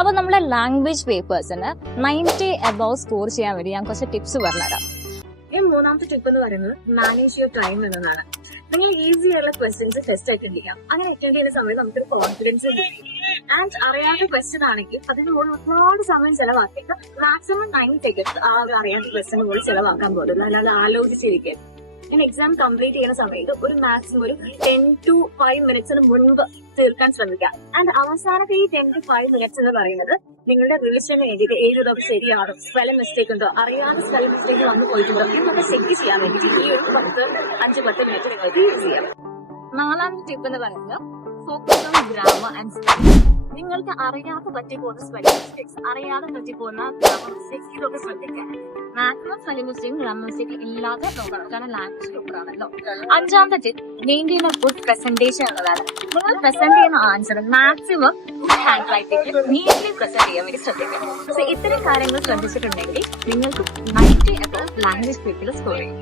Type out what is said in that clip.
അപ്പൊ നമ്മുടെ language പേപ്പേഴ്സിന് 90 above score ചെയ്യാൻ വേണ്ടി ഞാൻ കുറച്ച് ടിപ്സ് പറഞ്ഞുതരാം. മൂന്നാമത്തെ ടിപ്പ് എന്ന് പറയുന്നത് മാനേജ് യുവർ ടൈം എന്നതാണ്. നിങ്ങൾ ഈസി ആയിട്ടുള്ള ക്വസ്റ്റ്യൻസ് ടെസ്റ്റ് അറ്റൻഡ് ചെയ്യാം. അങ്ങനെ അറ്റൻഡ് ചെയ്യുന്ന സമയത്ത് നമുക്കൊരു കോൺഫിഡൻസ് ആൻഡ് അറിയാത്ത ക്വസ്റ്റ്യൻ ആണെങ്കിൽ അതിന് മുകളിൽ ഒരുപാട് സമയം ചെലവാക്കിയിട്ട് മാക്സിമം 9 സെക്കൻഡ്സ് ആ ഒരു അറിയാത്ത ക്വസ്റ്റ്യന് പോലും ചെലവാക്കാൻ പോലും അല്ലാതെ ആലോചിച്ചിരിക്കുക. ഞാൻ എക്സാം കംപ്ലീറ്റ് ചെയ്യുന്ന സമയത്ത് ഒരു മാക്സിമം ഒരു 10 to 5 മിനിറ്റ്സിന് മുൻപ് തീർക്കാൻ ശ്രമിക്കാം. ആൻഡ് അവസാനത്തെ ഈ 10 to 5 മിനിറ്റ്സ് എന്ന് പറയുന്നത് നിങ്ങളുടെ റിവിഷന് വേണ്ടിയിട്ട് ഏതൊക്കെ ശരിയാണോ, സ്പെല്ലിംഗ് മിസ്റ്റേക്ക് ഉണ്ടോ, അറിയാതെ സ്പെല്ലിംഗ് മിസ്റ്റേക്ക് വന്നു പോയിട്ടുണ്ടോ എന്നൊക്കെ ചെക്ക് ചെയ്യാൻ വേണ്ടിയിട്ട് ഈ ഒരു 5-10 മിനിറ്റ് നിങ്ങൾക്ക് യൂസ് ചെയ്യാം. നാലാമത്തെ ടിപ്പ് എന്ന് പറയുന്നത് focus on grammar and spelling. നിങ്ങൾക്ക് അറിയാതെ പറ്റിപ്പോകുന്ന സ്പെല്ലിംഗ് മിസ്റ്റേക്സ്, അറിയാതെ പറ്റിപ്പോകുന്ന ഗ്രാമർ മിസ്റ്റേക്സ് ഇതൊക്കെ ശ്രദ്ധിക്കാം. മാക്സിമം സ്പെല്ലിംഗ് മിസ്റ്റേക്കും ഗ്രാമർ മിസ്റ്റേക്കും ഇല്ലാതെ നോക്കണം, കാരണം ലാംഗ്വേജ് പേപ്പർ ആണല്ലോ. അഞ്ചാമത്തെ tip maintain A good presentation എന്നതാണ്. നിങ്ങൾ പ്രസന്റ് ചെയ്യുന്ന answer maximum good hand writing neatly present ചെയ്യാൻ വേണ്ടി ശ്രദ്ധിക്കാം. സോ ഇത്തരം കാര്യങ്ങൾ ശ്രദ്ധിച്ചിട്ടുണ്ടെങ്കിൽ നിങ്ങൾക്ക് 90 അബവ് ലാംഗ്വേജ് പേപ്പറിൽ സ്കോർ ചെയ്യും.